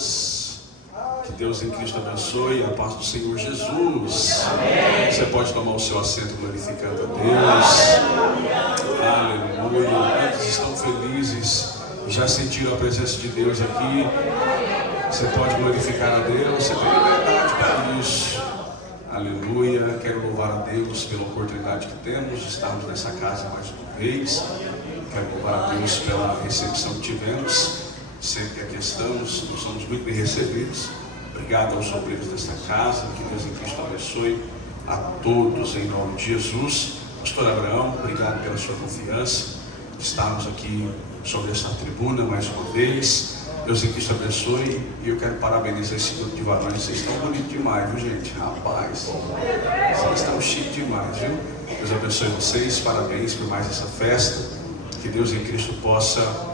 irmãos, que Deus em Cristo abençoe, a paz do Senhor Jesus. Amém. Você pode tomar o seu assento glorificando a Deus. Aleluia. Quantos estão felizes e já sentiram a presença de Deus aqui? Você pode glorificar a Deus, você tem liberdade para isso. Aleluia. Quero louvar a Deus pela oportunidade que temos de estarmos nessa casa mais uma vez. Quero louvar a Deus pela recepção que tivemos. Sempre que aqui estamos, nós somos muito bem recebidos. Obrigado aos obreiros desta casa. Que Deus em Cristo abençoe a todos em nome de Jesus. Pastor Abraão, obrigado pela sua confiança de estarmos aqui sobre essa tribuna mais uma vez. Deus em Cristo abençoe. E eu quero parabenizar esse grupo de varões. Vocês estão bonitos demais, viu, gente? Rapaz, vocês estão chiques demais, viu? Deus abençoe vocês. Parabéns por mais essa festa. Que Deus em Cristo possa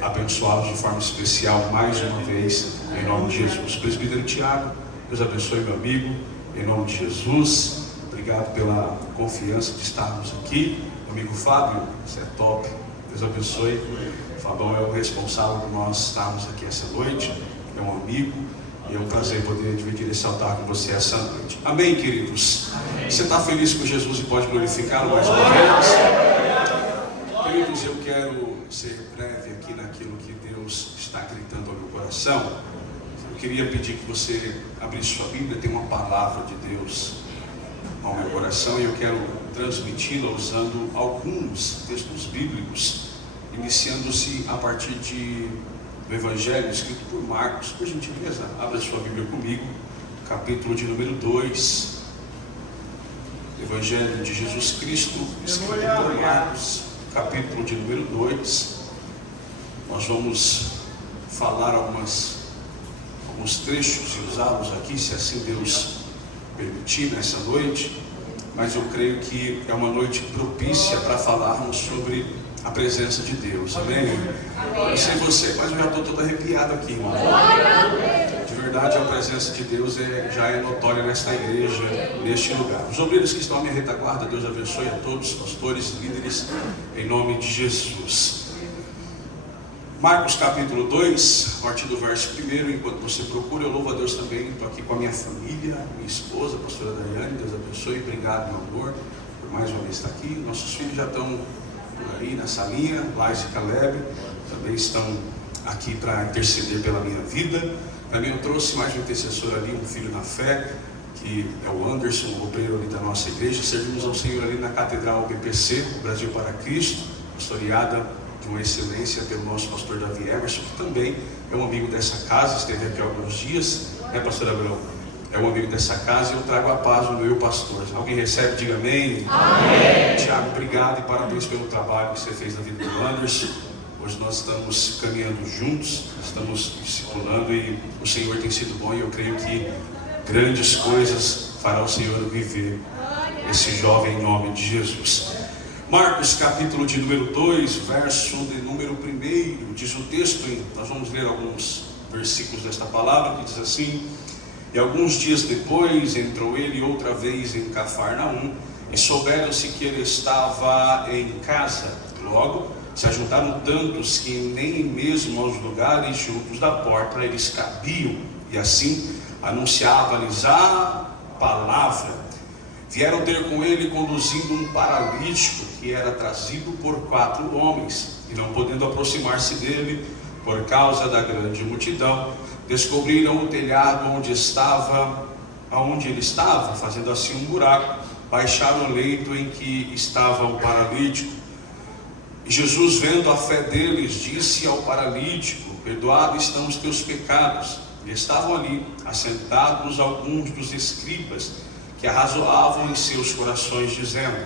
abençoá-los de forma especial mais uma vez, em nome de Jesus. Presbítero Tiago, Deus abençoe meu amigo, em nome de Jesus. Obrigado pela confiança de estarmos aqui. Amigo Fábio, você é top, Deus abençoe. O Fabão é o responsável por nós estarmos aqui essa noite, é um amigo, e é um prazer poder dividir esse altar com você essa noite. Amém, queridos? Amém. Você está feliz com Jesus e pode glorificá-lo mais uma vez? Queridos, eu quero ser breve aqui naquilo que Deus está gritando ao meu coração. Eu queria pedir que você abrisse sua Bíblia. Tem uma palavra de Deus ao meu coração e eu quero transmiti-la usando alguns textos bíblicos, iniciando-se a partir do Evangelho escrito por Marcos. Por gentileza, abra sua Bíblia comigo, capítulo de número 2. Evangelho de Jesus Cristo escrito por Marcos, capítulo de número 2. Nós vamos falar alguns trechos e usá-los aqui, se assim Deus permitir, nessa noite. Mas eu creio que é uma noite propícia para falarmos sobre a presença de Deus. Amém? Eu não sei você, mas eu já estou todo arrepiado aqui, irmão. De verdade, a presença de Deus já é notória nesta igreja, neste lugar. Os obreiros que estão à minha retaguarda, Deus abençoe a todos, pastores, líderes, em nome de Jesus. Marcos capítulo 2, a partir do verso 1, enquanto você procura, eu louvo a Deus também. Estou aqui com a minha família, minha esposa, a pastora Daiane, Deus abençoe. Obrigado, meu amor, por mais uma vez estar aqui. Nossos filhos já estão por aí na salinha, Lais e Caleb, também estão aqui para interceder pela minha vida. Também eu trouxe mais um intercessor ali, um filho na fé, que é o Anderson, o obreiro ali da nossa igreja. Servimos ao Senhor ali na Catedral BPC, o Brasil para Cristo, pastoreada de uma excelência pelo nosso pastor Davi Emerson, que também é um amigo dessa casa, esteve aqui há alguns dias, né, pastor Abraão? É um amigo dessa casa e eu trago a paz no meu pastor. Alguém recebe, diga amém. Amém. Tiago, obrigado e parabéns pelo trabalho que você fez na vida do Anderson. Hoje nós estamos caminhando juntos, estamos discipulando e o Senhor tem sido bom e eu creio que grandes coisas fará o Senhor viver esse jovem em nome de Jesus. Marcos capítulo de número 2, verso de número 1, diz o texto, nós vamos ler alguns versículos desta palavra, que diz assim: E alguns dias depois entrou ele outra vez em Cafarnaum, e souberam-se que ele estava em casa. Logo se ajuntaram tantos que nem mesmo aos lugares juntos da porta eles cabiam, e assim anunciava-lhes a palavra. Vieram ter com ele conduzindo um paralítico que era trazido por 4 homens, e não podendo aproximar-se dele por causa da grande multidão, descobriram o telhado aonde ele estava, fazendo assim um buraco, baixaram o leito em que estava o paralítico. E Jesus, vendo a fé deles, disse ao paralítico: Perdoados estão os teus pecados. E estavam ali assentados alguns dos escribas, que arrazoavam em seus corações, dizendo: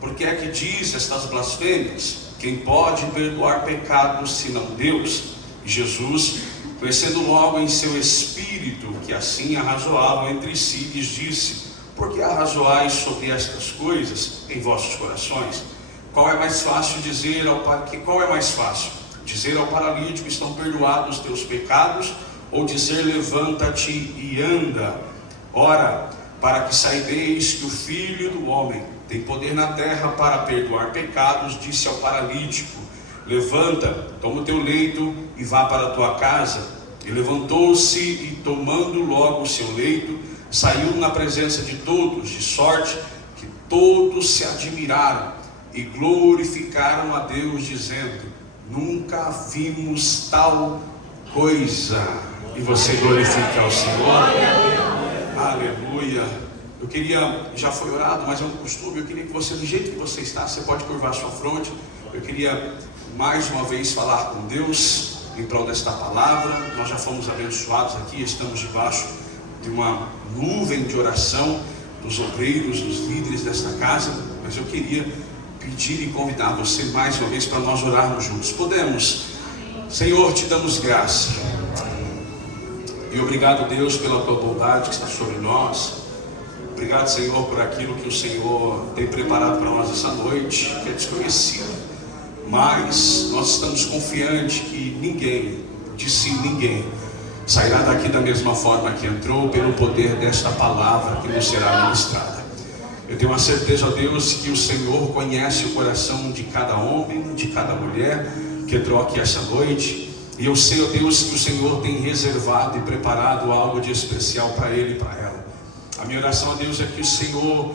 Por que é que diz estas blasfêmias? Quem pode perdoar pecados senão Deus? E Jesus, conhecendo logo em seu espírito que assim arrazoavam entre si, lhes disse: Por que arrazoais sobre estas coisas em vossos corações? Qual é mais fácil dizer ao paralítico: Estão perdoados os teus pecados? Ou dizer: Levanta-te e anda? Ora, para que saibeis que o Filho do Homem tem poder na terra para perdoar pecados, disse ao paralítico: Levanta, toma o teu leito e vá para a tua casa. E levantou-se e, tomando logo o seu leito, saiu na presença de todos, de sorte que todos se admiraram e glorificaram a Deus, dizendo: nunca vimos tal coisa. E você glorifica ao Senhor. Aleluia. Eu queria, já foi orado, mas é um costume, eu queria que você, do jeito que você está, você pode curvar sua fronte. Eu queria mais uma vez falar com Deus em prol desta palavra. Nós já fomos abençoados aqui, estamos debaixo de uma nuvem de oração dos obreiros, dos líderes desta casa, mas eu queria pedir e convidar você mais uma vez para nós orarmos juntos. Podemos? Senhor, te damos graça e obrigado, Deus, pela tua bondade que está sobre nós. Obrigado, Senhor, por aquilo que o Senhor tem preparado para nós essa noite, que é desconhecido. Mas nós estamos confiantes que ninguém, disse ninguém, sairá daqui da mesma forma que entrou, pelo poder desta palavra que nos será ministrada. Eu tenho a certeza, ó Deus, que o Senhor conhece o coração de cada homem, de cada mulher que entrou aqui esta noite. E eu sei, ó Deus, que o Senhor tem reservado e preparado algo de especial para ele e para ela. A minha oração, ó Deus, é que o Senhor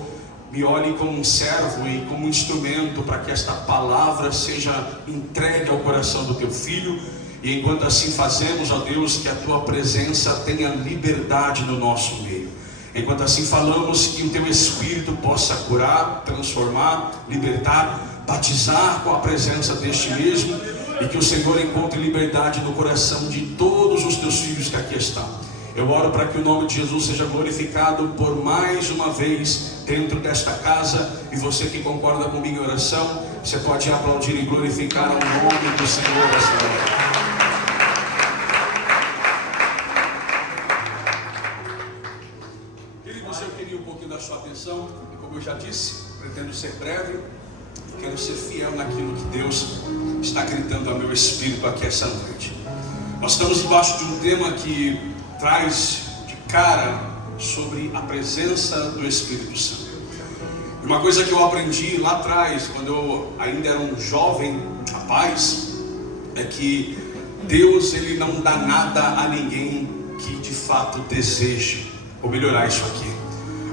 me olhe como um servo e como um instrumento para que esta palavra seja entregue ao coração do teu filho. E enquanto assim fazemos, ó Deus, que a tua presença tenha liberdade no nosso meio. Enquanto assim falamos, que o teu Espírito possa curar, transformar, libertar, batizar com a presença deste mesmo. E que o Senhor encontre liberdade no coração de todos os teus filhos que aqui estão. Eu oro para que o nome de Jesus seja glorificado por mais uma vez dentro desta casa. E você que concorda comigo em oração, você pode aplaudir e glorificar o nome do Senhor esta noite. Queridos, eu queria um pouquinho da sua atenção. E como eu já disse, pretendo ser breve. Quero ser fiel naquilo que Deus está gritando ao meu espírito aqui essa noite. Nós estamos debaixo de um tema que traz de cara sobre a presença do Espírito Santo. E uma coisa que eu aprendi lá atrás, quando eu ainda era um jovem rapaz, é que Deus, ele não dá nada a ninguém que de fato deseje ou melhorar isso aqui.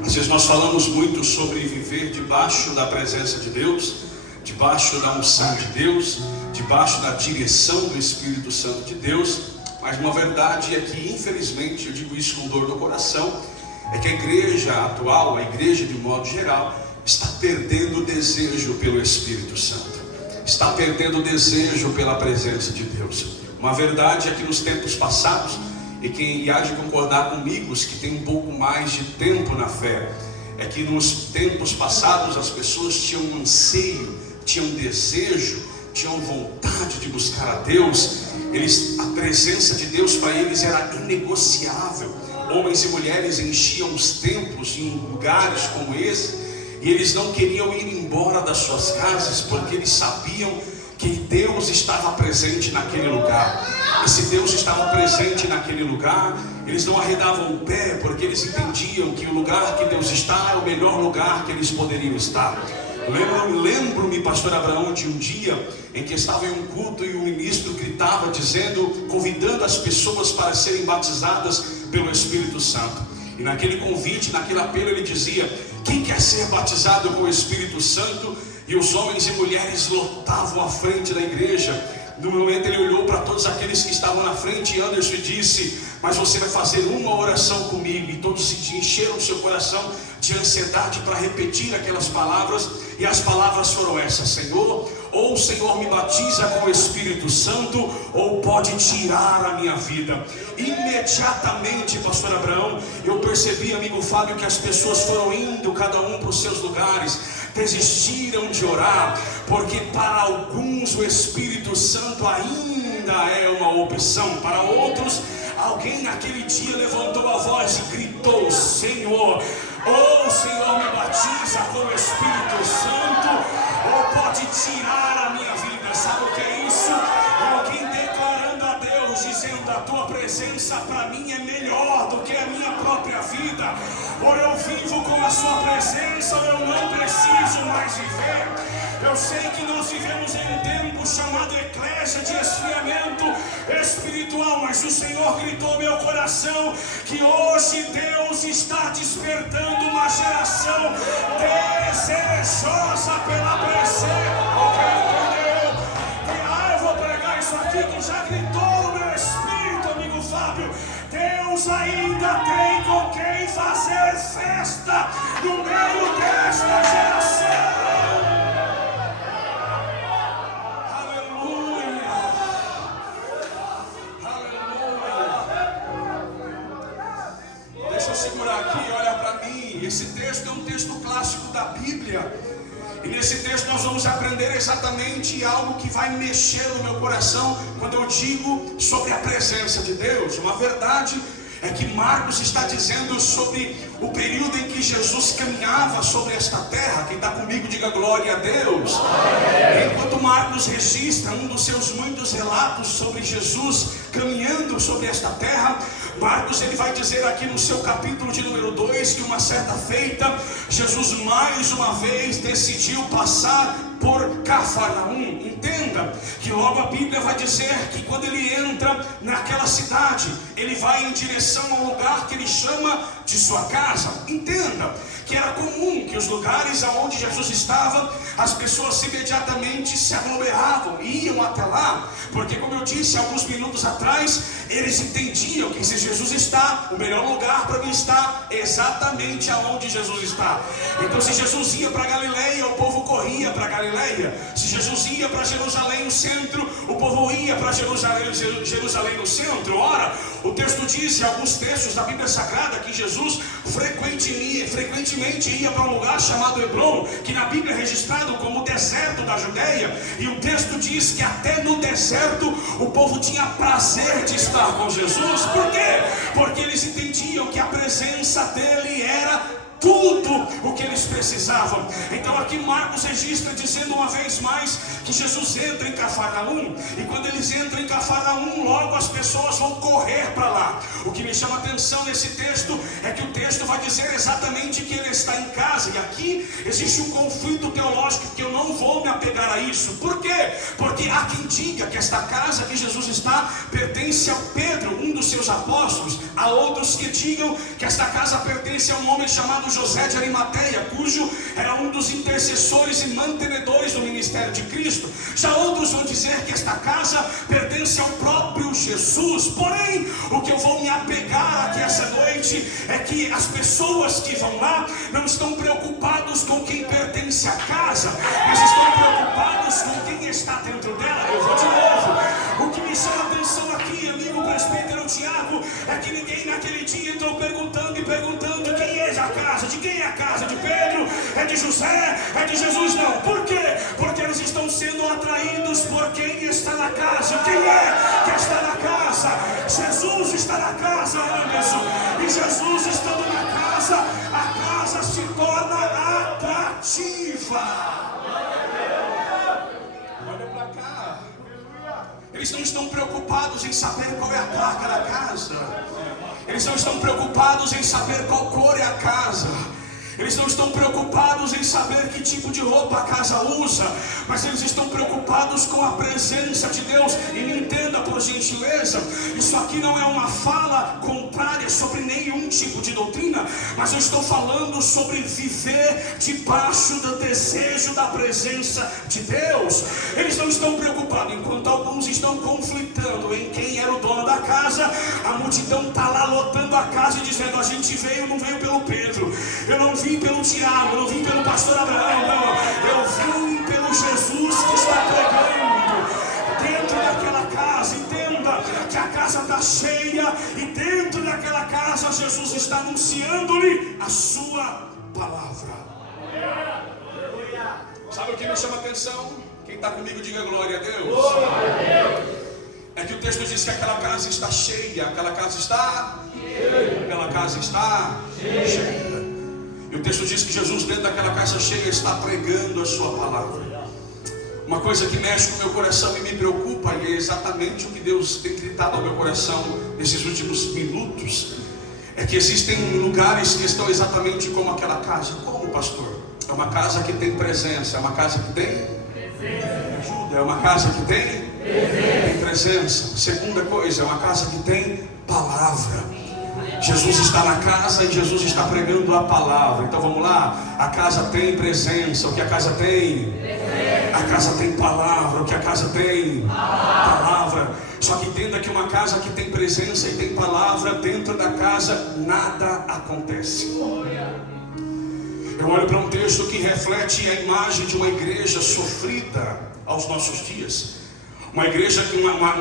Às vezes nós falamos muito sobre viver debaixo da presença de Deus, debaixo da unção de Deus, debaixo da direção do Espírito Santo de Deus. Mas uma verdade é que, infelizmente, eu digo isso com dor no coração, é que a igreja atual, a igreja de modo geral, está perdendo o desejo pelo Espírito Santo, está perdendo o desejo pela presença de Deus. Uma verdade é que nos tempos passados, e quem há de concordar comigo, os que têm um pouco mais de tempo na fé, é que nos tempos passados as pessoas tinham um anseio, tinham um desejo, tinham vontade de buscar a Deus. A presença de Deus para eles era inegociável. Homens e mulheres enchiam os templos em lugares como esse, e eles não queriam ir embora das suas casas, porque eles sabiam que Deus estava presente naquele lugar. E se Deus estava presente naquele lugar, eles não arredavam o pé, porque eles entendiam que o lugar que Deus está era o melhor lugar que eles poderiam estar. Lembro-me, pastor Abraão, de um dia em que estava em um culto e o ministro gritava dizendo, convidando as pessoas para serem batizadas pelo Espírito Santo. E naquele convite, naquele apelo, ele dizia: quem quer ser batizado com o Espírito Santo? E os homens e mulheres lotavam a frente da igreja. No momento ele olhou para todos aqueles que estavam na frente e Anderson disse: mas você vai fazer uma oração comigo. E todos se encheram o seu coração de ansiedade para repetir aquelas palavras. E as palavras foram essas: Senhor, ou o Senhor me batiza com o Espírito Santo, ou pode tirar a minha vida. Imediatamente, pastor Abraão, eu percebi, amigo Fábio, que as pessoas foram indo cada um para os seus lugares, desistiram de orar, porque para alguns o Espírito Santo ainda é uma opção. Para outros, alguém naquele dia levantou a voz e gritou: Senhor, ou o Senhor me batiza com o Espírito Santo, ou pode tirar a minha vida. Sabe o que é isso? Alguém declarando a Deus, dizendo: a tua presença para mim é melhor do que a minha própria vida. Ou eu vivo com a sua presença, ou eu não preciso mais viver. Eu sei que nós vivemos em um tempo chamado eclésia de esfriamento espiritual, mas o Senhor gritou ao meu coração que hoje Deus está despertando uma geração desejosa pela presença. Alguém entendeu? Eu vou pregar isso aqui que já gritou no meu espírito, amigo Fábio. Deus ainda tem com quem fazer festa no meio desta geração. Deixa eu segurar aqui, olha para mim. Esse texto é um texto clássico da Bíblia. E nesse texto nós vamos aprender exatamente algo que vai mexer no meu coração quando eu digo sobre a presença de Deus. Uma verdade é que Marcos está dizendo sobre o período em que Jesus caminhava sobre esta terra. Quem está comigo, diga glória a Deus. Enquanto Marcos registra um dos seus muitos relatos sobre Jesus caminhando sobre esta terra, Marcos ele vai dizer aqui no seu capítulo de número 2 que uma certa feita Jesus mais uma vez decidiu passar por Cafarnaum. Entenda que logo a Bíblia vai dizer que quando ele entra naquela cidade, ele vai em direção ao lugar que ele chama de sua casa. Entenda que era comum que os lugares aonde Jesus estava, as pessoas imediatamente se aglomeravam e iam até lá, porque como eu disse alguns minutos atrás, eles entendiam que se Jesus está, o melhor lugar para mim está exatamente aonde Jesus está. Então se Jesus ia para Galileia, o povo corria para Galileia. Se Jesus ia para Jerusalém no centro, o povo ia para Jerusalém no centro. Ora, o texto diz em alguns textos da Bíblia Sagrada que Jesus frequentemente ia para um lugar chamado Hebrom, que na Bíblia é registrado como o deserto da Judeia. E o texto diz que até no deserto o povo tinha prazer de estar com Jesus. Por quê? Porque eles entendiam que a presença dele era tudo o que eles precisavam. Então aqui Marcos registra dizendo uma vez mais que Jesus entra em Cafarnaum, e quando eles entram em Cafarnaum, logo as pessoas vão correr para lá. O que me chama a atenção nesse texto é que o texto vai dizer exatamente que ele está em casa, e aqui existe um conflito teológico que eu não vou me apegar a isso. Por quê? Porque há quem diga que esta casa que Jesus está pertence a Pedro, um dos seus apóstolos. Há outros que digam que esta casa pertence a um homem chamado José de Arimateia, cujo era um dos intercessores e mantenedores do ministério de Cristo. Já outros vão dizer que esta casa pertence ao próprio Jesus. Porém, o que eu vou me apegar aqui essa noite é que as pessoas que vão lá não estão preocupados com quem pertence à casa, mas estão preocupados com quem está dentro dela. Eu vou de novo. O que me chama a atenção aqui, amigo presbítero Tiago, é que ninguém naquele dia entrou perguntando quem é a casa. De quem é a casa? De Pedro? É de José? É de Jesus? Não. Por quê? Porque eles estão sendo atraídos por quem está na casa. Quem é que está na casa? Jesus está na casa, Anderson. E Jesus estando na casa, a casa se torna atrativa. Olha para cá. Eles não estão preocupados em saber qual é a placa da casa. Eles não estão preocupados em saber qual cor é a casa. Eles não estão preocupados em saber que tipo de roupa a casa usa, mas eles estão preocupados com a presença de Deus. E me entenda por gentileza, isso aqui não é uma fala contrária sobre nenhum tipo de doutrina, mas eu estou falando sobre viver debaixo do desejo da presença de Deus. Eles não estão preocupados, enquanto alguns estão conflitando em quem era o dono da casa, a multidão está lá lotando a casa e dizendo: a gente veio, não veio pelo Pedro, eu não vim pelo Tiago, eu não vim pelo pastor Abraão, não, eu vim pelo Jesus que está pregando dentro daquela casa. Entenda que a casa está cheia, e dentro daquela casa Jesus está anunciando-lhe a sua palavra. Sabe o que me chama a atenção? Quem está comigo, diga glória a Deus. É que o texto diz que aquela casa está cheia. Aquela casa está cheia. Aquela casa está cheia. E o texto diz que Jesus, dentro daquela casa cheia, está pregando a sua palavra. Uma coisa que mexe com o meu coração e me preocupa, e é exatamente o que Deus tem gritado ao meu coração nesses últimos minutos, é que existem lugares que estão exatamente como aquela casa. Como, pastor? É uma casa que tem presença. É uma casa que tem ajuda. É uma casa que tem presença. Segunda coisa, é uma casa que tem palavra. Jesus está na casa e Jesus está pregando a palavra. Então vamos lá. A casa tem presença. O que a casa tem? A casa tem palavra. O que a casa tem? Palavra. Só que entenda que uma casa que tem presença e tem palavra, dentro da casa nada acontece. Eu olho para um texto que reflete a imagem de uma igreja sofrida aos nossos dias. Uma igreja,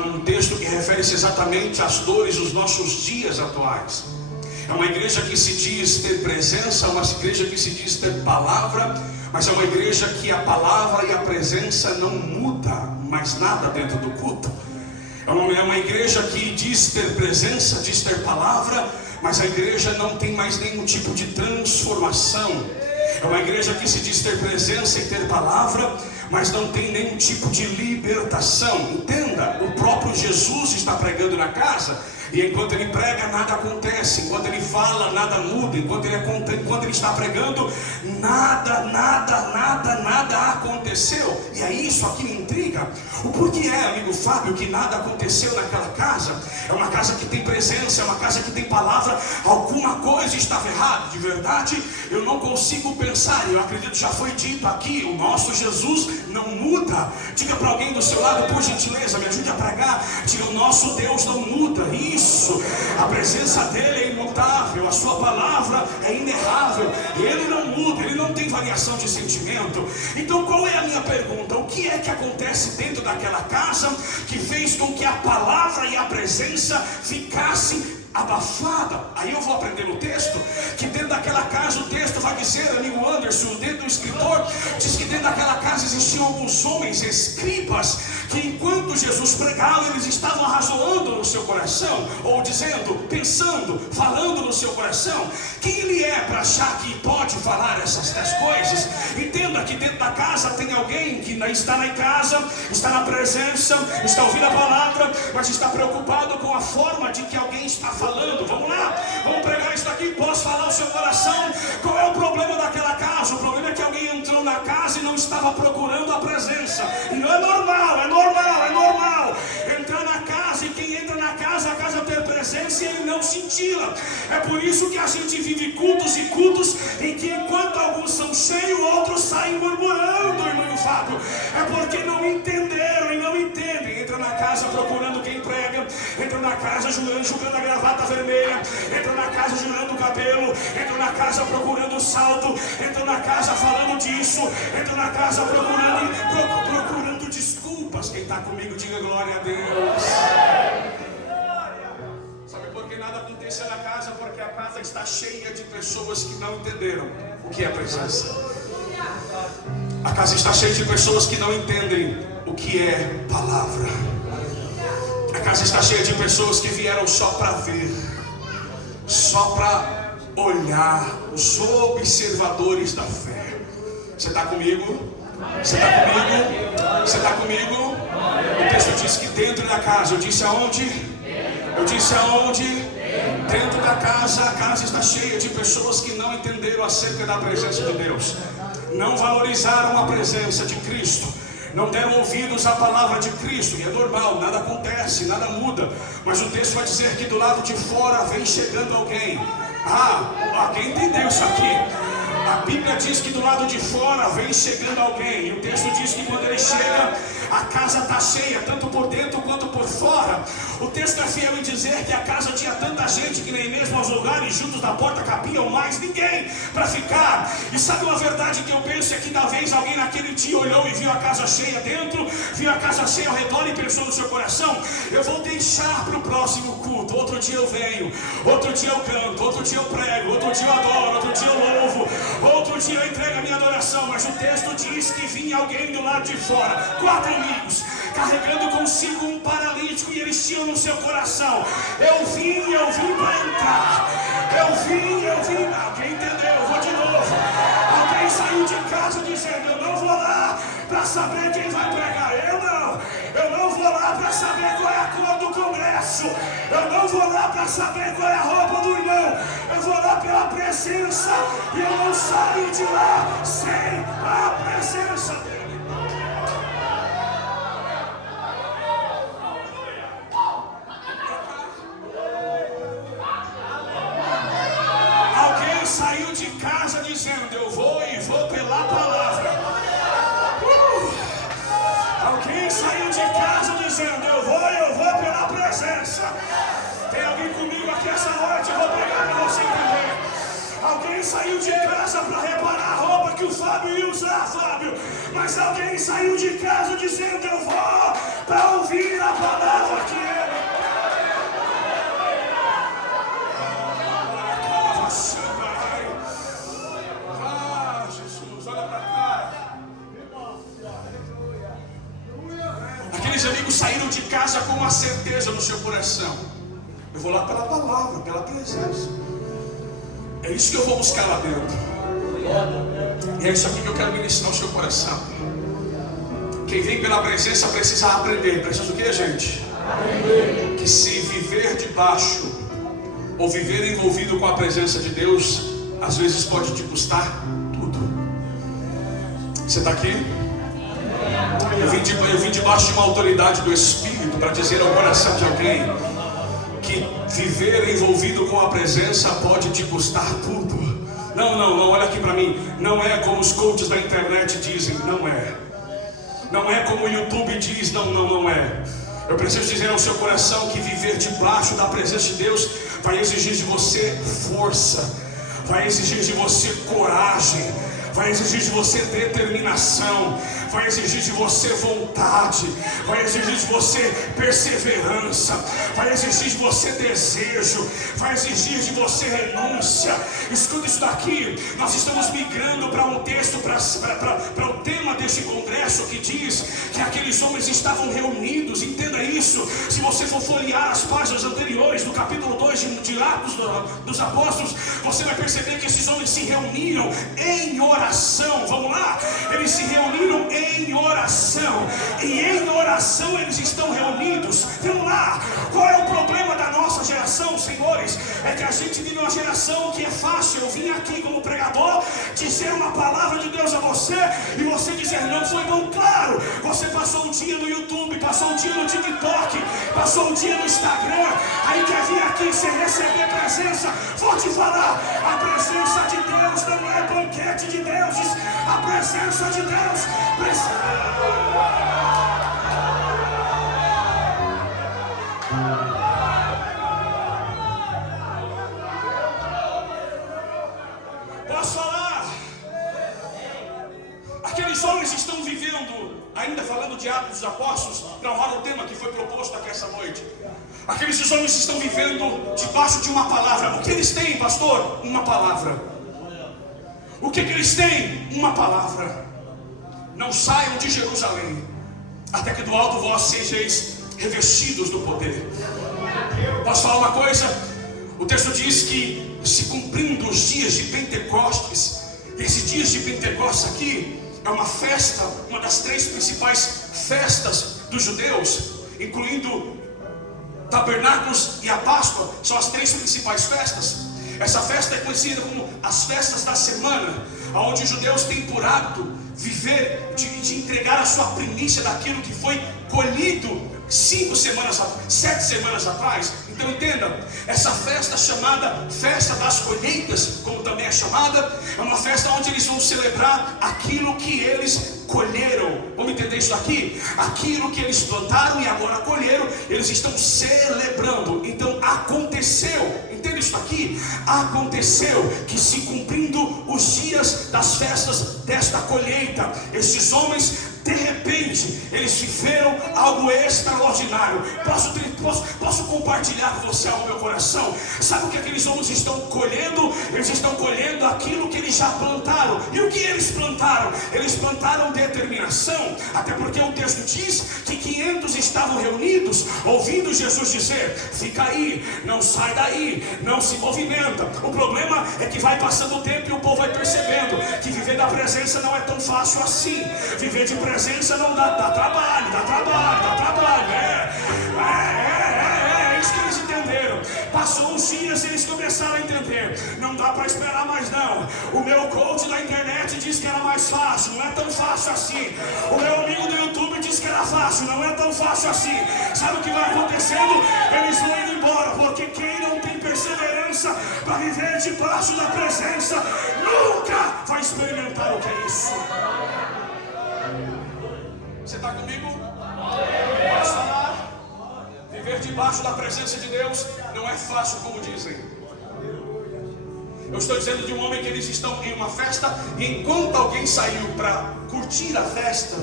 um texto que refere-se exatamente às dores dos nossos dias atuais. É uma igreja que se diz ter presença, uma igreja que se diz ter palavra, mas é uma igreja que a palavra e a presença não muda mais nada dentro do culto. É uma igreja que diz ter presença, diz ter palavra, mas a igreja não tem mais nenhum tipo de transformação. É uma igreja que se diz ter presença e ter palavra, mas não tem nenhum tipo de libertação. Entenda, o próprio Jesus está pregando na casa, e enquanto ele prega nada acontece, enquanto ele fala nada muda, enquanto ele está pregando nada aconteceu. E é isso aqui me intriga. O porquê amigo Fábio, que nada aconteceu naquela casa? É uma casa que tem presença, é uma casa que tem palavra. Alguma coisa estava errada. De verdade, eu não consigo pensar, e eu acredito que já foi dito aqui, o nosso Jesus não muda. Diga para alguém do seu lado, por gentileza, me ajude a pregar. Diga, o nosso Deus não muda. Isso, a presença dele é imutável, a sua palavra é inerrável, ele não muda, ele não tem variação de sentimento. Então qual é a minha pergunta? O que é que acontece dentro daquela casa que fez com que a palavra e a presença ficassem abafada? Aí eu vou aprender no texto que dentro daquela casa, o texto vai dizer, amigo Anderson, dentro do escritor, diz que dentro daquela casa existiam alguns homens escribas, que enquanto Jesus pregava, eles estavam arrazoando no seu coração, ou dizendo, pensando, falando no seu coração. Quem ele é para achar que pode falar essas coisas? Entenda que dentro da casa tem alguém que está na casa, está na presença, está ouvindo a palavra, mas está preocupado com a forma de que alguém está falando. Vamos lá, vamos pregar isso aqui. Posso falar o seu coração? Qual é o problema daquela casa? O problema é que alguém entrou na casa e não estava procurando a presença. E não é normal, é normal entrar na casa, e quem entra na casa, a casa ter presença e ele não senti-la. É por isso que a gente vive cultos e cultos em que enquanto alguns são cheios, outros saem murmurando, irmão Fábio. É porque não entenderam e não entendem. Entra na casa procurando quem prega, entra na casa jogando a gravata vermelha, entra na casa jurando o cabelo, entra na casa procurando o salto, entra na casa falando disso, entra na casa procurando desculpas. Quem está comigo, diga glória a Deus. Sabe por que nada acontece na casa? Porque a casa está cheia de pessoas que não entenderam o que é presença. A casa está cheia de pessoas que não entendem o que é palavra. A casa está cheia de pessoas que vieram só para ver, só para olhar, os observadores da fé. Você está comigo? Você está comigo? Você está comigo? O texto diz que dentro da casa, eu disse aonde? Eu disse aonde? Dentro da casa, a casa está cheia de pessoas que não entenderam acerca da presença de Deus, não valorizaram a presença de Cristo, não deram ouvidos à palavra de Cristo. E é normal, nada acontece, nada muda. Mas o texto vai dizer que do lado de fora vem chegando alguém. Alguém entendeu isso aqui? A Bíblia diz que do lado de fora vem chegando alguém. E o texto diz que quando ele chega, a casa está cheia, tanto por dentro quanto por fora. O texto é fiel em dizer que a casa tinha tanta gente que nem mesmo aos lugares juntos da porta cabiam mais ninguém para ficar. E sabe uma verdade que eu penso? É que talvez alguém naquele dia olhou e viu a casa cheia dentro, viu a casa cheia ao redor e pensou no seu coração: eu vou deixar para o próximo culto. Outro dia eu venho, outro dia eu canto, outro dia eu prego, outro dia eu adoro, outro dia eu louvo, outro dia eu entrego a minha adoração. Mas o texto diz que vinha alguém do lado de fora, 4 amigos, carregando consigo um paralítico, e eles tinham no seu coração: eu vim para entrar, eu vim. Alguém entendeu? Eu vou de novo. Alguém saiu de casa dizendo: eu não vou lá para saber quem vai pregar. Eu não vou lá lá para saber qual é a cor do congresso. Eu não vou lá para saber qual é a roupa do irmão. Eu vou lá pela presença. E eu não saio de lá sem a presença dele. Alguém saiu de casa dizendo: eu vou e vou pela palavra. Alguém saiu de casa dizendo: eu vou pela presença. Tem alguém comigo aqui essa noite? Eu vou pegar para você entender. Alguém saiu de casa para reparar a roupa que o Fábio ia usar, Fábio. Mas alguém saiu de casa dizendo: eu vou para ouvir a palavra que ele. Ah, Jesus, olha para cá. Aqueles amigos saíram de casa com uma certeza no seu coração: eu vou lá pela palavra, pela presença. É isso que eu vou buscar lá dentro. E é isso aqui que eu quero ministrar no seu coração. Quem vem pela presença precisa aprender. Precisa o que, gente? Que se viver debaixo ou viver envolvido com a presença de Deus, às vezes pode te custar tudo. Você está aqui? Eu vim debaixo de uma autoridade do Espírito para dizer ao coração de alguém que viver envolvido com a presença pode te custar tudo. Não, olha aqui para mim. Não é como os coaches da internet dizem, não é. Não é como o YouTube diz, não é. Eu preciso dizer ao seu coração que viver debaixo da presença de Deus vai exigir de você força, vai exigir de você coragem, vai exigir de você determinação, vai exigir de você vontade, vai exigir de você perseverança, vai exigir de você desejo, vai exigir de você renúncia. Escuta isso daqui. Nós estamos migrando para um texto, para o tema desse congresso, que diz que aqueles homens estavam reunidos. Entenda isso. Se você for folhear as páginas anteriores do capítulo 2 de Atos dos Apóstolos, você vai perceber que esses homens se reuniram em oração. Vamos lá? Eles se reuniram em oração, e em oração eles estão reunidos. Vamos lá. Qual é o problema da nossa geração, senhores? É que a gente vive uma geração que é fácil. Eu vim aqui como pregador dizer uma palavra de Deus a você, e você dizer: não foi bom. Claro, você passou um dia no YouTube, passou um dia no TikTok, passou um dia no Instagram, aí quer vir aqui sem receber presença. Vou te falar, a presença de Deus não é banquete de deuses. A presença de Deus precisa. Posso falar? Aqueles homens estão vivendo, ainda falando de Atos dos Apóstolos, para honrar o tema que foi proposto aqui essa noite. Aqueles homens estão vivendo debaixo de uma palavra. O que eles têm, pastor? Uma palavra. O que eles têm? Uma palavra. Não saiam de Jerusalém até que do alto vós sejais revestidos do poder. Posso falar uma coisa? O texto diz que, se cumprindo os dias de Pentecostes, esses dias de Pentecostes aqui é uma festa, uma das 3 principais festas dos judeus, incluindo Tabernáculos e a Páscoa, são as 3 principais festas. Essa festa é conhecida como as festas da semana, onde os judeus têm por hábito viver, de entregar a sua primícia daquilo que foi colhido 7 semanas atrás. Então entenda, essa festa chamada Festa das Colheitas, como também é chamada, é uma festa onde eles vão celebrar aquilo que eles colheram. Vamos entender isso aqui? Aquilo que eles plantaram e agora colheram, eles estão celebrando. Então aconteceu, entende isso aqui? Aconteceu que, se cumprindo os dias das festas desta colheita, esses homens, de repente, eles viveram algo extraordinário. Posso compartilhar com você ao meu coração? Sabe o que aqueles homens estão colhendo? Eles estão colhendo aquilo que eles já plantaram. E o que eles plantaram? Eles plantaram determinação. Até porque o texto diz que 500 estavam reunidos, ouvindo Jesus dizer: fica aí, não sai daí, não se movimenta. O problema é que vai passando o tempo e o povo vai percebendo que viver da presença não é tão fácil assim. Viver de presença não dá trabalho, É isso que eles entenderam. Passou uns dias e eles começaram a entender. Não dá para esperar mais não. O meu coach da internet disse que era mais fácil. Não é tão fácil assim. O meu amigo do YouTube disse que era fácil. Não é tão fácil assim. Sabe o que vai acontecendo? Eles vão indo embora. Porque quem não tem perseverança para viver debaixo da presença nunca vai experimentar o que é isso. Você está comigo? Posso falar? Viver debaixo da presença de Deus não é fácil como dizem. Eu estou dizendo de um homem que eles estão em uma festa e enquanto alguém saiu para curtir a festa,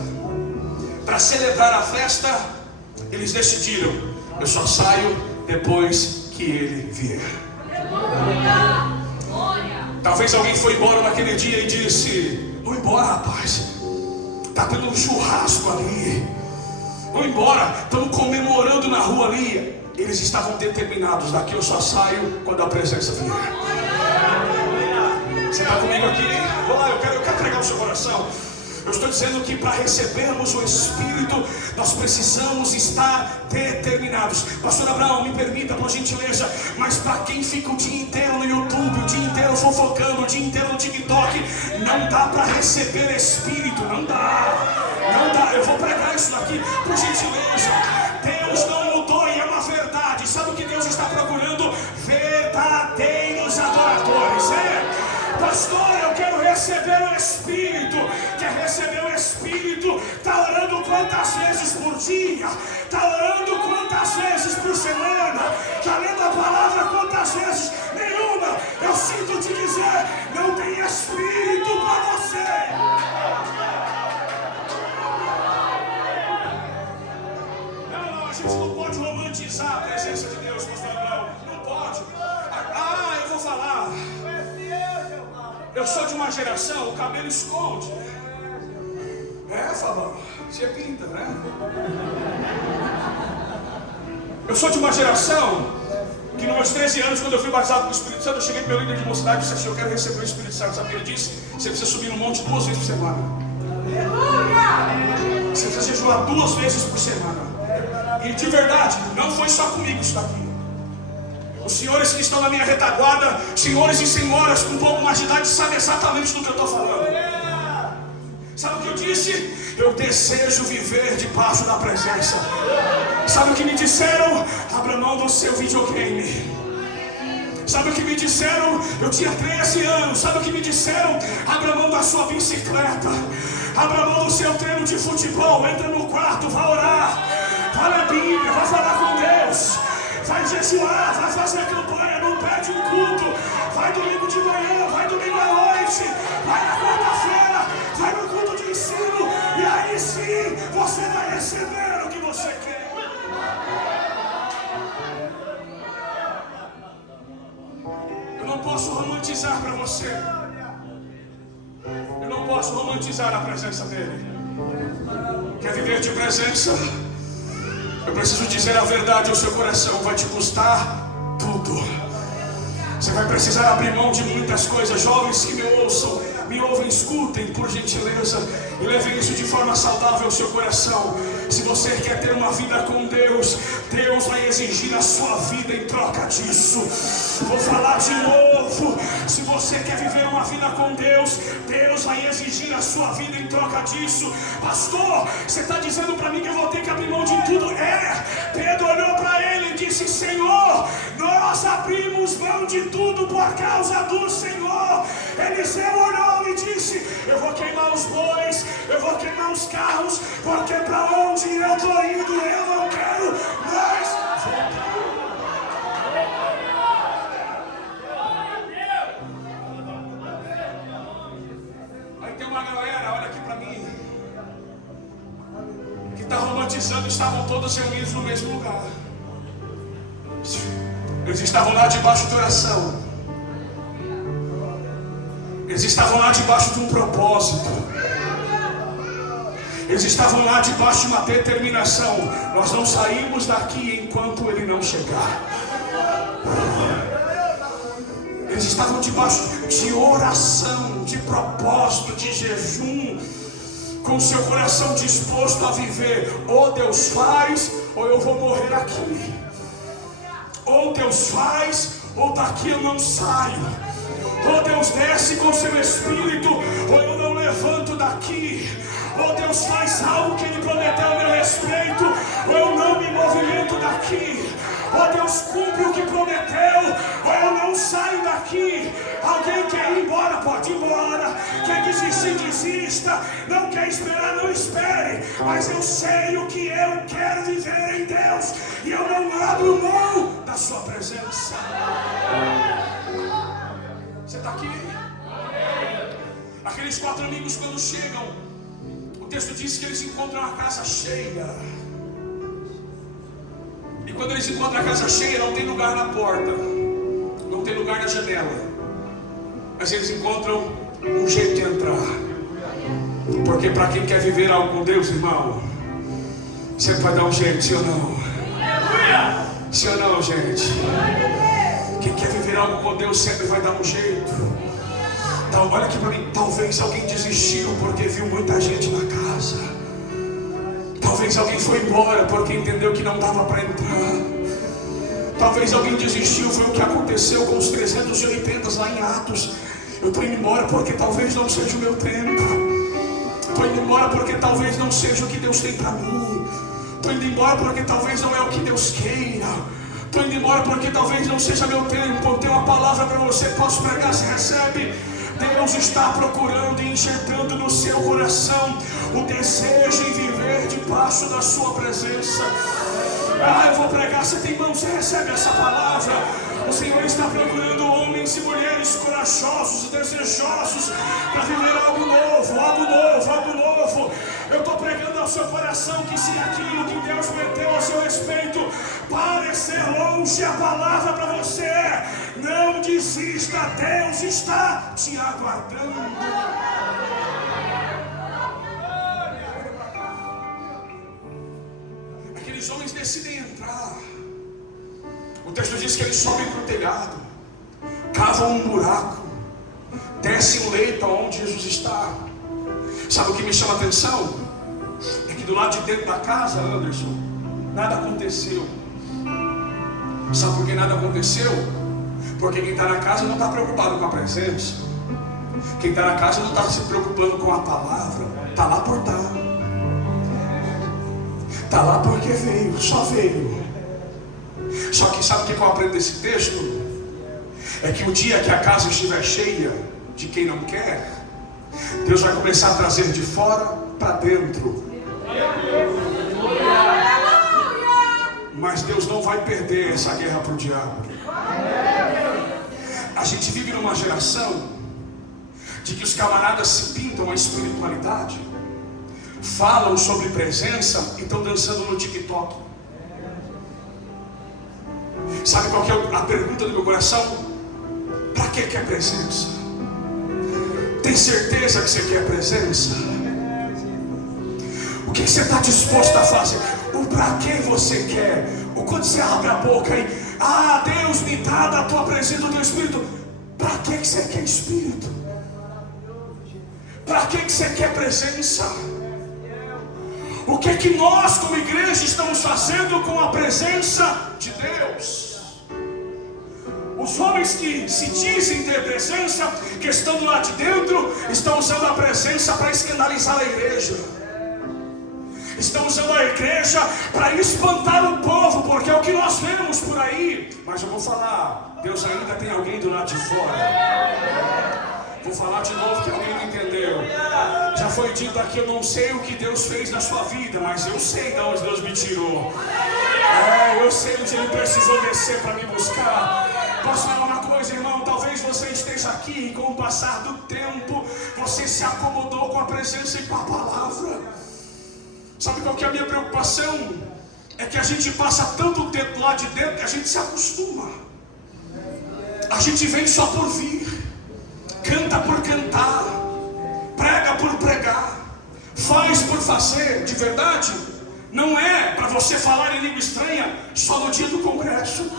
para celebrar a festa, eles decidiram: eu só saio depois que ele vier. Talvez alguém foi embora naquele dia e disse: vou embora, rapaz. Está tendo um churrasco ali. Vão embora, estamos comemorando na rua ali. Eles estavam determinados: daqui eu só saio quando a presença vier. Você está comigo aqui? Vou lá, eu quero pregar o seu coração. Eu estou dizendo que para recebermos o Espírito, nós precisamos estar determinados. Pastor Abraão, me permita, por gentileza, mas para quem fica o dia inteiro no YouTube, o dia inteiro fofocando, o dia inteiro no TikTok, não dá para receber Espírito, não dá. Não dá, eu vou pregar isso daqui, por gentileza. Deus não mudou e é uma verdade. Sabe o que Deus está procurando? Verdadeiros adoradores. Pastor, eu quero receber o Espírito. Quer receber o Espírito? Está orando quantas vezes por dia? Está orando quantas vezes por semana? Está lendo a palavra quantas vezes? Nenhuma. Eu sinto te dizer, não tem Espírito para você. Não, a gente não pode romantizar a presença de Deus, pastor Abraão. Não pode. Eu vou falar. Eu sou de uma geração, o cabelo esconde. Fabão, você pinta, né? Eu sou de uma geração que nos meus 13 anos, quando eu fui batizado com o Espírito Santo, eu cheguei para o meu líder de mocidade e disse assim: eu quero receber o Espírito Santo. Sabe o que ele disse? Você precisa subir no monte 2 vezes por semana. Você precisa jejuar 2 vezes por semana. E de verdade, não foi só comigo isso daqui. Os senhores que estão na minha retaguarda, senhores e senhoras com um pouco mais de idade, sabem exatamente do que eu estou falando. Sabe o que eu disse? Eu desejo viver debaixo da presença. Sabe o que me disseram? Abra mão do seu videogame. Sabe o que me disseram? Eu tinha 13 anos. Sabe o que me disseram? Abra mão da sua bicicleta. Abra mão do seu treino de futebol. Entra no quarto, vai orar. Vai na Bíblia, vai falar com Deus. Vai jejuar, vai fazer campanha, não perde um culto. Vai domingo de manhã, vai domingo à noite. Vai na quarta-feira, vai no culto de ensino. E aí sim, você vai receber o que você quer. Eu não posso romantizar para você. Eu não posso romantizar a presença dele. Quer viver de presença? Eu preciso dizer a verdade ao seu coração. Vai te custar tudo. Você vai precisar abrir mão de muitas coisas. Jovens que me ouçam, me ouvem, escutem, por gentileza, e levem isso de forma saudável ao seu coração. Se você quer ter uma vida com Deus, Deus vai exigir a sua vida em troca disso. Vou falar de novo. Se você quer viver uma vida com Deus, Deus vai exigir a sua vida em troca disso. Pastor, você está dizendo para mim que eu vou ter que abrir mão de tudo? Pedro olhou para ele e disse: Senhor, nós abrimos mão de tudo por causa do Senhor. Eliseu olhou e disse: eu vou queimar os bois, eu vou queimar os carros, porque para onde eu estou indo eu não quero mais voltar. Aí tem uma galera, olha aqui para mim, que está romantizando. Estavam todos reunidos no mesmo lugar. Eles estavam lá debaixo de oração. Eles estavam lá debaixo de um propósito. Eles estavam lá debaixo de uma determinação. Nós não saímos daqui enquanto ele não chegar. Eles estavam debaixo de oração, de propósito, de jejum, com seu coração disposto a viver. Ou Deus faz, ou eu vou morrer aqui. Ou Deus faz, ou daqui eu não saio. Ou Deus desce com seu Espírito, ou eu não levanto daqui. Ou Deus faz algo que Ele prometeu a meu respeito, ou eu não me movimento daqui. Ou Deus cumpre o que prometeu, ou eu não saio daqui. Alguém quer ir embora, pode ir embora. Quer desistir, desista. Não quer esperar, não espere. Mas eu sei o que eu quero viver em Deus, e eu não abro mão da sua presença. Você está aqui? Aqueles 4 amigos, quando chegam, o texto diz que eles encontram a casa cheia. E quando eles encontram a casa cheia, não tem lugar na porta, não tem lugar na janela, mas eles encontram um jeito de entrar. Porque para quem quer viver algo com Deus, irmão, sempre vai dar um jeito, sim ou não? Sim ou não, gente? Quem quer viver algo com Deus sempre vai dar um jeito. Então, olha aqui para mim, talvez alguém desistiu porque viu muita gente na casa. Talvez alguém foi embora porque entendeu que não dava para entrar. Talvez alguém desistiu, foi o que aconteceu com os 380 lá em Atos. Eu estou indo embora porque talvez não seja o meu tempo. Estou indo embora porque talvez não seja o que Deus tem para mim. Estou indo embora porque talvez não é o que Deus queira. Estou indo embora porque talvez não seja meu tempo. Eu tenho uma palavra para você, posso pregar, se recebe? Deus está procurando e enxergando no seu coração o desejo em viver debaixo da sua presença. Eu vou pregar, você tem mão, você recebe essa palavra. O Senhor está procurando homens e mulheres corajosos e desejosos para viver algo novo, algo novo, algo novo. Eu estou pregando ao seu coração que se aquilo que Deus meteu a seu respeito parecer longe a palavra para você, não desista, Deus está te aguardando. Aqueles homens decidem entrar. O texto diz que eles sobem para o telhado, cavam um buraco, descem um leito onde Jesus está. Sabe o que me chama a atenção? É que do lado de dentro da casa, Anderson, nada aconteceu. Sabe por que nada aconteceu? Porque quem está na casa não está preocupado com a presença. Quem está na casa não está se preocupando com a palavra. Está lá por estar. Está lá porque veio, só veio. Só que sabe o que eu aprendo desse texto? É que o dia que a casa estiver cheia de quem não quer, Deus vai começar a trazer de fora para dentro. Mas Deus não vai perder essa guerra para o diabo. A gente vive numa geração de que os camaradas se pintam a espiritualidade, falam sobre presença e estão dançando no TikTok. Sabe qual que é a pergunta do meu coração? Para que quer presença? Tem certeza que você quer presença? O que você está disposto a fazer? O para que você quer? O quando você abre a boca e Deus me dá da tua presença, do teu Espírito. Para que você quer Espírito? Para que você quer presença? O que nós como igreja estamos fazendo com a presença de Deus? Os homens que se dizem ter presença, que estão do lado de dentro, estão usando a presença para escandalizar a igreja. Estão usando a igreja para espantar o povo, porque é o que nós vemos por aí. Mas eu vou falar, Deus ainda tem alguém do lado de fora. Vou falar de novo que alguém não entendeu. Já foi dito aqui, eu não sei o que Deus fez na sua vida, mas eu sei de onde Deus me tirou. Eu sei onde Ele precisou descer para me buscar. Posso falar uma coisa, irmão? Talvez você esteja aqui e com o passar do tempo você se acomodou com a presença e com a palavra. Sabe qual que é a minha preocupação? É que a gente passa tanto tempo lá de dentro que a gente se acostuma. A gente vem só por vir, canta por cantar, prega por pregar, faz por fazer. De verdade, não é para você falar em língua estranha só no dia do congresso.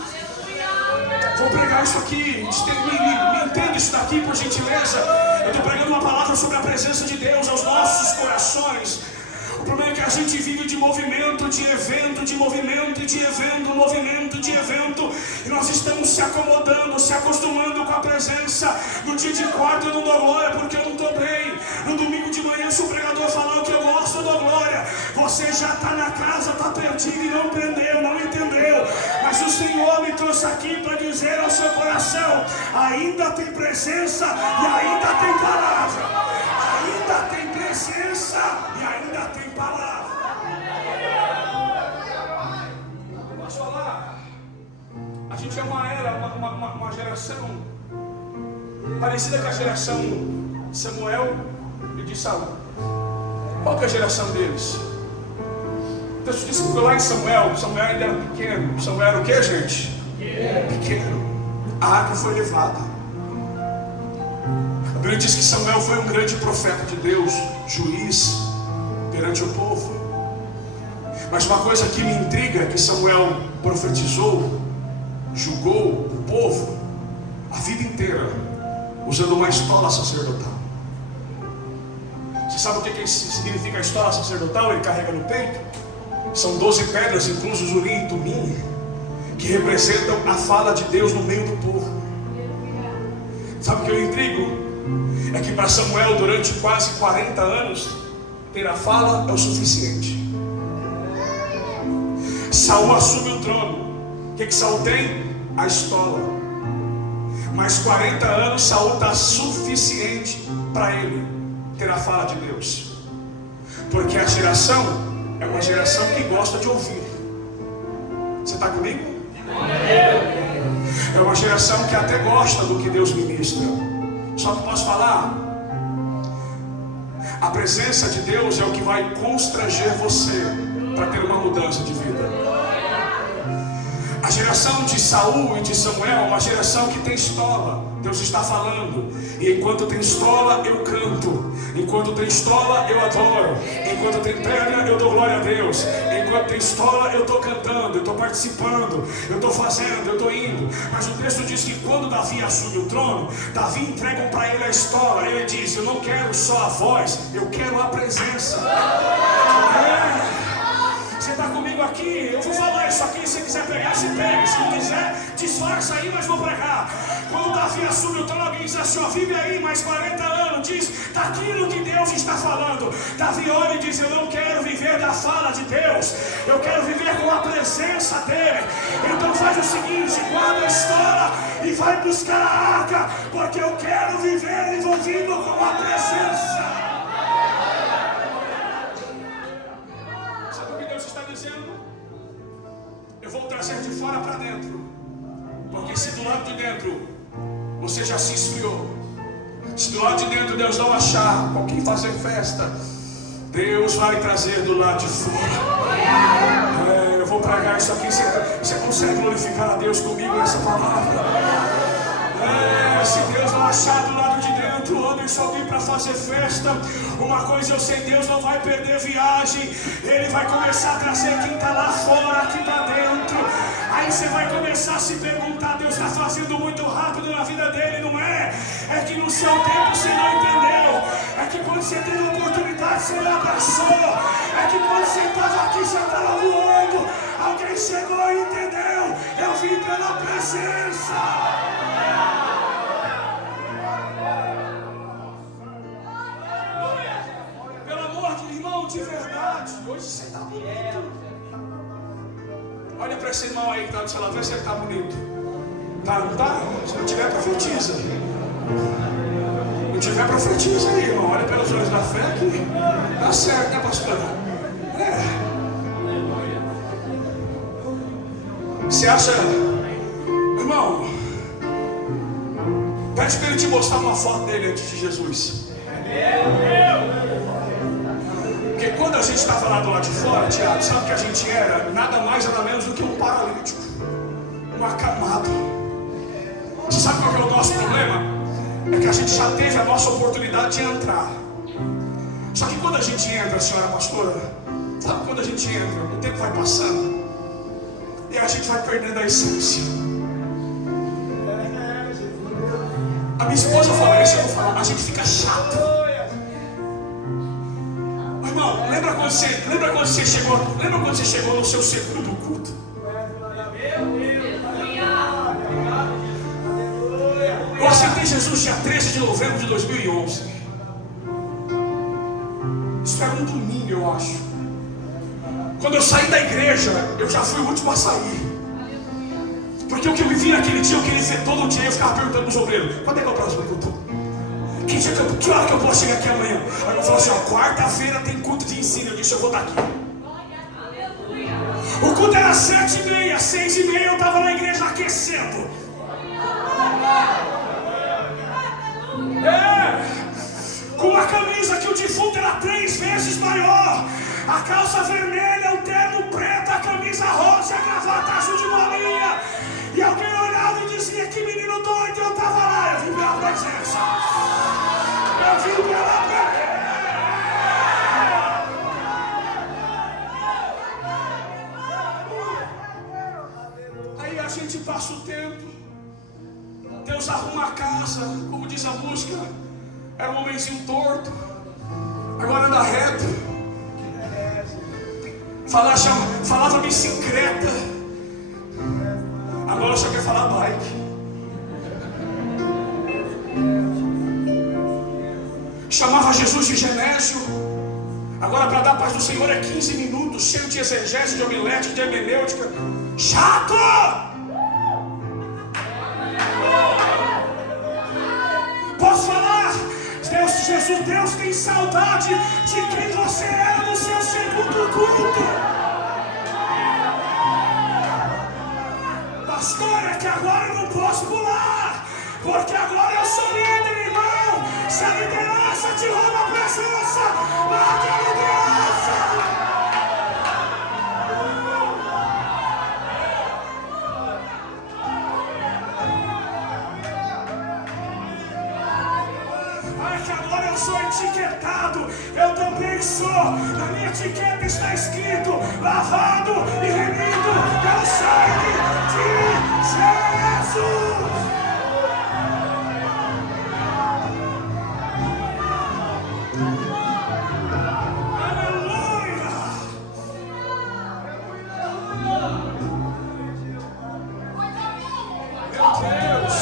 Vou pregar isso aqui, me entende isso daqui por gentileza. Eu estou pregando uma palavra sobre a presença de Deus aos nossos corações. O problema é que a gente vive de movimento, de evento, de movimento, de evento, movimento, de evento. E nós estamos se acomodando, se acostumando com a presença. No dia de quarta eu não dou glória porque eu não estou bem. No domingo de manhã, se o pregador falar o que eu gosto, eu dou glória. Você já está na casa, está perdido e não aprendeu, não entendeu. Mas o Senhor me trouxe aqui para dizer ao seu coração: ainda tem presença e ainda tem palavra. Ainda tem presença e ainda tem palavra. Posso falar? A gente é uma era, uma geração parecida com a geração de Samuel e de Saul. Qual que é a geração deles? O texto diz que lá em Samuel ainda era pequeno. Samuel era o que, gente? Pequeno. A arca foi levada. A Bíblia diz que Samuel foi um grande profeta de Deus, juiz perante o povo. Mas uma coisa que me intriga é que Samuel profetizou, julgou o povo a vida inteira usando uma estola sacerdotal. Você sabe o que significa a estola sacerdotal? Ele carrega no peito. São 12 pedras, inclusos Urim e Tumim, que representam a fala de Deus no meio do povo. Sabe o que eu intrigo? É que para Samuel, durante quase 40 anos, ter a fala é o suficiente. Saul assume o trono. O que Saul tem? A estola. Mas 40 anos Saul está suficiente para ele ter a fala de Deus. Porque a geração é uma geração que gosta de ouvir. Você está comigo? É uma geração que até gosta do que Deus ministra. Só que posso falar, a presença de Deus é o que vai constranger você para ter uma mudança de vida. A geração de Saul e de Samuel é uma geração que tem estola. Deus está falando. E enquanto tem estola, eu canto. Enquanto tem estola, eu adoro. Enquanto tem pedra, eu dou glória a Deus. Enquanto tem estola, eu estou cantando, eu estou participando, eu estou fazendo, eu estou indo. Mas o texto diz que quando Davi assume o trono, Davi entrega para ele a estola. Ele diz: eu não quero só a voz, eu quero a presença. Você está comigo aqui? Eu vou falar isso aqui. Se quiser pegar, se pega. Se não quiser, disfarça aí, mas vou pregar. Quando Davi assume o trono, alguém diz assim: ó, vive aí mais 40 anos. Diz daquilo que Deus está falando. Davi olha e diz: eu não quero viver da fala de Deus, eu quero viver com a presença dele. Então faz o seguinte: guarda a estola e vai buscar a arca, porque eu quero viver envolvido com a presença. Eu vou trazer de fora para dentro. Porque se do lado de dentro você já se esfriou, se do lado de dentro Deus não achar com quem fazer festa, Deus vai trazer do lado de fora. Eu vou pregar isso aqui. Você consegue glorificar a Deus comigo nessa palavra? Se Deus não achar do lado de dentro, Anderson, alguém para fazer festa, uma coisa eu sei: Deus não vai perder viagem. Ele vai começar a trazer quem está lá fora aqui para dentro. Aí você vai começar a se perguntar: Deus está fazendo muito rápido na vida dele, não é? É que no seu tempo você não entendeu. É que quando você teve a oportunidade você não abraçou. É que quando você estava aqui você estava voando. Alguém chegou e entendeu: eu vim pela presença. De verdade, hoje você está bonito. Olha para esse irmão aí que está do seu lado, vê se ele está bonito. Tá, não tá? Se não tiver, profetiza. Não tiver, profetiza aí, irmão. Olha pelos olhos da fé que tá certo, né, pastor? Você acha, irmão, pede para ele te mostrar uma foto dele antes de Jesus. Porque quando a gente estava lá do lado de fora, Tiago, sabe o que a gente era? Nada mais, nada menos do que um paralítico, um acamado. Você sabe qual é o nosso problema? É que a gente já teve a nossa oportunidade de entrar. Só que quando a gente entra, senhora pastora, sabe quando a gente entra, o tempo vai passando e a gente vai perdendo a essência. A minha esposa fala isso, eu vou falar, a gente fica chato. Irmão, lembra quando Lembra quando você chegou no seu segundo culto? Eu aceitei Jesus dia 13 de novembro de 2011. Isso era um domingo, eu acho. Quando eu saí da igreja, eu já fui o último a sair. Porque o que eu vivi naquele dia, eu queria dizer todo dia. Eu ficava perguntando para os obreiros: quando é que é o próximo culto? Que hora que eu posso chegar aqui amanhã? Aí eu falei assim: ó, quarta-feira tem culto de ensino. Eu disse: eu vou estar aqui. O culto era 7h30, 6h30 eu estava na igreja aquecendo. Com uma camisa que o defunto era 3 vezes maior, a calça vermelha, o terno preto, a camisa rosa, a gravata azul de bolinha. E alguém olhava e dizia: que menino doido. Eu estava lá, eu vim pela presença. Eu vim pela presença. Aí a gente passa o tempo, Deus arruma a casa, como diz a música. Era um homenzinho torto, agora anda reto. Falava bicicleta, agora só quer falar bike. Chamava Jesus de Genésio, agora para dar a paz do Senhor é 15 minutos, cheio de exegese, de homilete, de hermenêutica. Chato! Posso falar? Deus tem saudade de quem você era no seu segundo culto. Pastor, é que agora eu não posso pular, porque agora eu sou líder, irmão. Se a liderança te rouba a presença, largue a liderança. Que agora eu sou etiquetado, eu também sou. Na minha etiqueta está escrito: lavado e remido pelo sangue de Jesus. Aleluia. Meu Deus.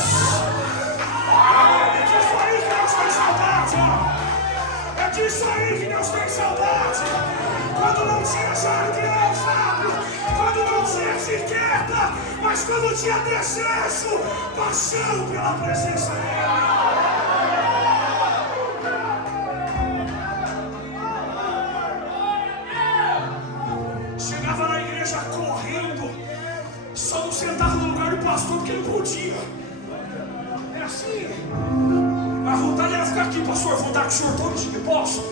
É disso aí que Deus tem saudade. Quando não tinha jardim, sabe? Quando não tinha etiqueta, mas quando tinha desejo, paixão pela presença dele. Chegava na igreja correndo, só não sentava no lugar do pastor porque não podia. É assim. A vontade era ficar aqui: pastor, vou dar com o senhor todo dia. Posso.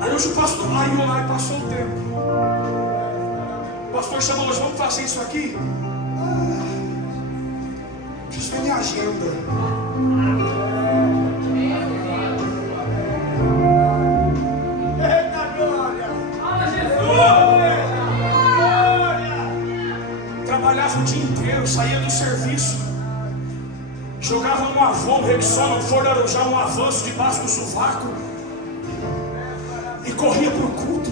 Aí hoje o pastor, aí passou o tempo. O pastor chamou: hoje vamos fazer isso aqui? Preciso ver minha agenda. Eita glória! Trabalhava o dia inteiro, saía do serviço, jogava um Avon, um Rexona, um Ford Arujá, um avanço debaixo do sovaco e corria para o culto.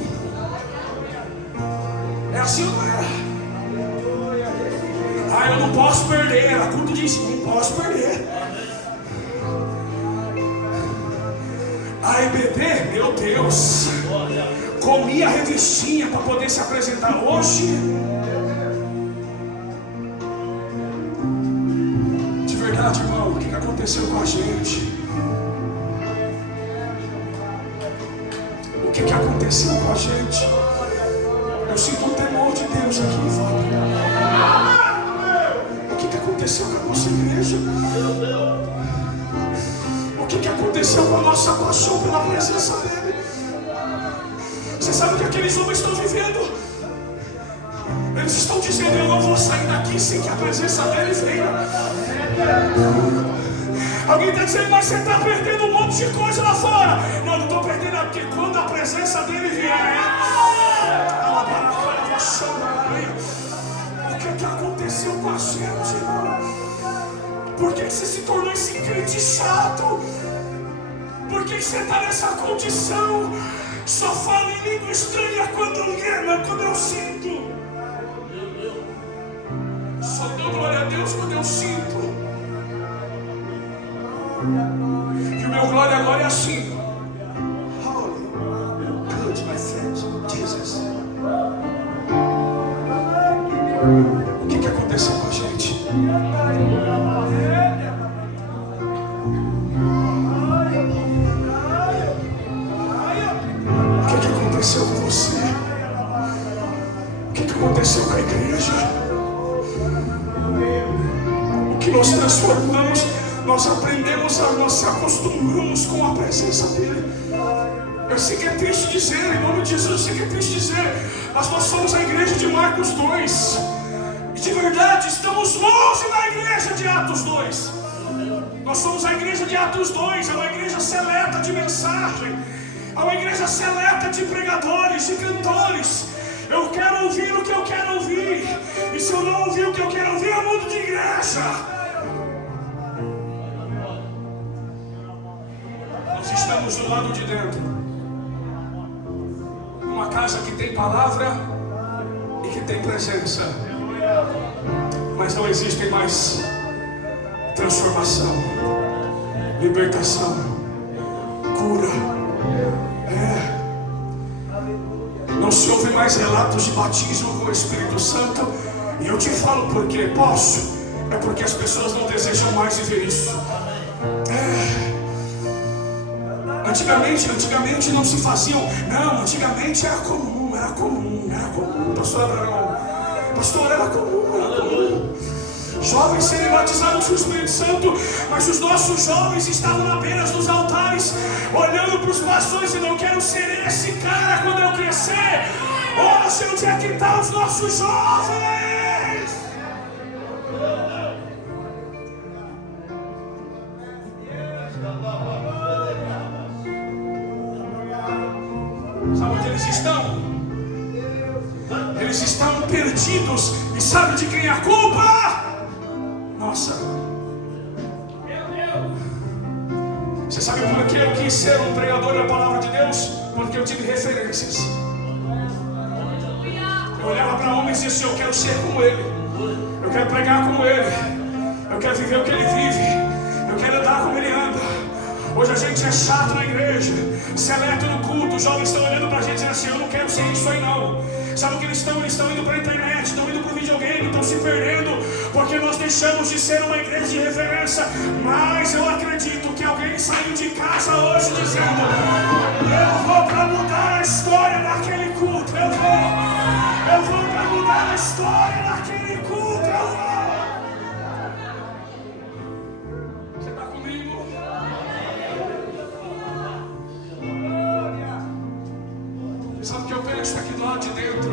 É assim ou não era? Eu não posso perder. Era culto de ensino, não posso perder. Bebê, meu Deus, comia a revistinha para poder se apresentar. Hoje, irmão, o que aconteceu com a gente? O que aconteceu com a gente? Eu sinto um temor de Deus aqui, Valdo. O que aconteceu com a nossa igreja? O que aconteceu com a nossa paixão pela presença dele? Você sabe o que aqueles homens estão vivendo? Eles estão dizendo: eu não vou sair daqui sem que a presença dele venha. Alguém está dizendo: mas você está perdendo um monte de coisa lá fora. Não estou perdendo, porque quando a presença dele vier, o que aconteceu com a gente, irmão? Por que você se tornou esse crente chato? Por que você está nessa condição? Só falo em língua estranha quando eu sinto. Só dou glória a Deus quando eu sinto. E o meu glória agora é assim. Holy, good, my friend, Jesus. O que aconteceu com a gente? O que aconteceu com você? O que aconteceu com a igreja? O que nós transformamos? Nós aprendemos nós se acostumamos com a presença dele. Eu sei que é triste dizer, em nome de Jesus, eu sei que é triste dizer, mas nós somos a igreja de Marcos 2. E de verdade, estamos longe da igreja de Atos 2. Nós somos a igreja de Atos 2, é uma igreja seleta de mensagem, é uma igreja seleta de pregadores, de cantores. Eu quero ouvir o que eu quero ouvir, e se eu não ouvir o que eu quero ouvir, eu mudo de igreja. Nós estamos do lado de dentro, uma casa que tem palavra e que tem presença, mas não existe mais transformação, libertação, cura. Não se ouve mais relatos de batismo com o Espírito Santo. E eu te falo por quê? Posso? É porque as pessoas não desejam mais viver isso. Antigamente não se faziam. Não, antigamente era comum. Pastor, era comum. Jovens serem batizados com o Espírito Santo, mas os nossos jovens estavam na beira dos altares, olhando para os pastores e não quero ser esse cara quando eu crescer. Hoje, onde é que estão os nossos jovens? Sabe onde eles estão? Eles estão perdidos. E sabe de quem é a culpa? Nossa. Você sabe por que eu quis ser um pregador da palavra de Deus? Porque eu tive referências. Eu olhava para homens e disse: eu quero ser como ele, eu quero pregar como ele, eu quero viver o que ele vive, eu quero andar como ele anda. Hoje a gente é chato na igreja, seleto no culto. Os jovens estão olhando para a gente e dizendo assim: eu não quero ser isso aí não. Sabe o que eles estão? Eles estão indo para a internet, estão indo para o videogame, estão se perdendo, porque nós deixamos de ser uma igreja de referência. Mas eu acredito que alguém saiu de casa hoje dizendo: eu vou para mudar a história daquele culto, eu vou para mudar a história daquele culto, eu vou. Você está comigo? Sabe o que eu penso aqui do lado de dentro?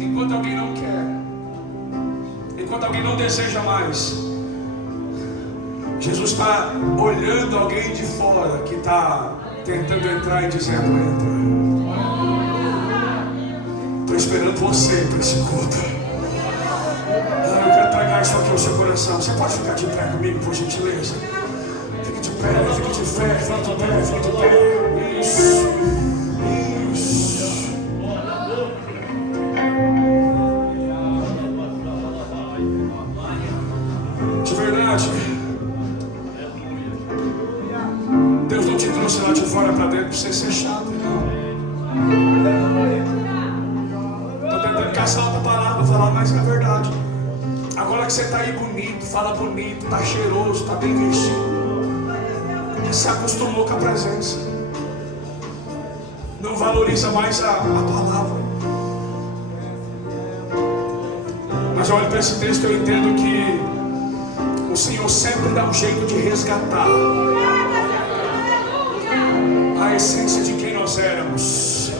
Enquanto alguém não quer, enquanto alguém não deseja mais, Jesus está olhando alguém de fora que está tentando entrar e dizendo: entra. Estou esperando você para esse culto. Eu quero entregar isso aqui ao seu coração. Você pode ficar de pé comigo, por gentileza? Fique de pé, fique de pé, fique de pé, fique de pé. Isso. De verdade, Deus não te trouxe lá de fora para dentro para você ser chato, não. Estou tentando caçar outra palavra, falar, mas é verdade. Agora que você está aí bonito, fala bonito, está cheiroso, está bem vestido, se acostumou com a presença, não valoriza mais a palavra. Mas eu olho para esse texto e eu entendo que o Senhor sempre dá um jeito de resgatar a essência de quem nós éramos.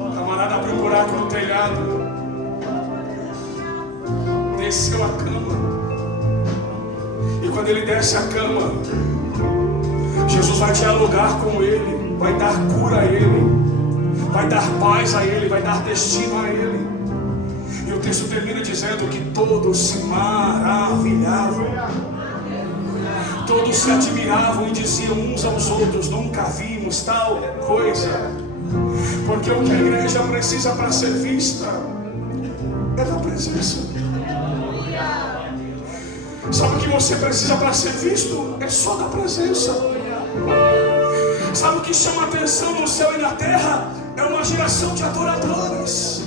O camarada abriu um buraco no telhado, desceu a cama, e quando ele desce a cama, Jesus vai dialogar com ele, vai dar cura a ele, vai dar paz a ele, vai dar destino a ele. E o texto termina dizendo que todos se maravilhavam. Todos se admiravam e diziam uns aos outros: nunca vimos tal coisa. Porque o que a igreja precisa para ser vista é da presença. Sabe o que você precisa para ser visto? É só da presença. Sabe o que chama atenção no céu e na terra? É uma geração de adoradores.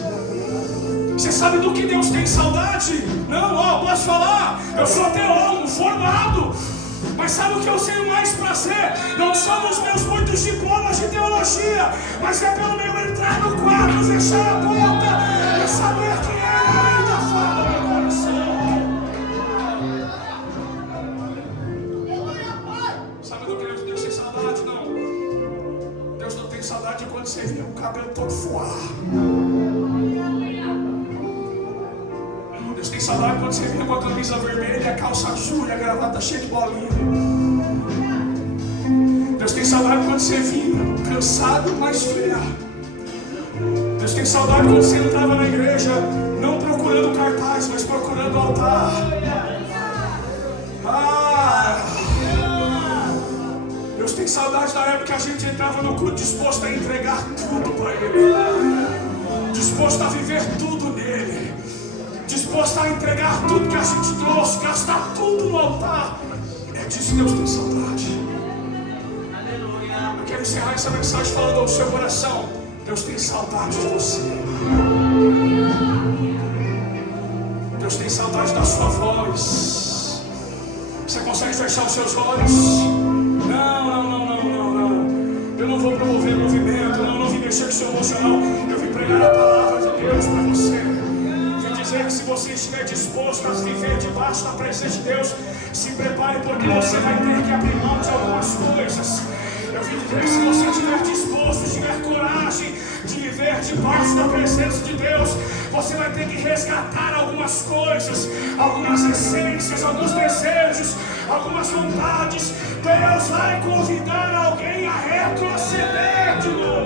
Você sabe do que Deus tem saudade? Não, posso falar? Eu sou teólogo formado. Mas sabe o que eu tenho mais prazer? Não são os meus muitos diplomas de teologia, mas é pelo meu entrar no quarto, fechar a porta e saber que Ele ainda fala no meu coração. Sabe do que Deus tem saudade? Não. Deus não tem saudade quando você vê o cabelo todo voar. Deus tem saudade quando você vê com a camisa vermelha, a calça azul e a gravata cheia de bolinha. Deus tem saudade quando você vinha cansado, mas fiel. Deus tem saudade quando você entrava na igreja, não procurando cartaz, mas procurando altar. Deus tem saudade da época que a gente entrava no culto disposto a entregar tudo para Ele, disposto a viver tudo nele, disposto a entregar tudo que a gente trouxe, gastar tudo no altar. É disso que Deus tem saudade. Eu quero encerrar essa mensagem falando ao seu coração: Deus tem saudade de você. Deus tem saudade da sua voz. Você consegue fechar os seus olhos? Não. Eu não vou promover movimento, eu não vim mexer com o seu emocional. Eu vim pregar a palavra de Deus para você. Que se você estiver disposto a viver debaixo da presença de Deus, se prepare, porque você vai ter que abrir mão de algumas coisas. Eu vim dizer que se você estiver disposto, tiver coragem de viver debaixo da presença de Deus, você vai ter que resgatar algumas coisas, algumas essências, alguns desejos, algumas vontades. Deus vai convidar alguém a retroceder de novo.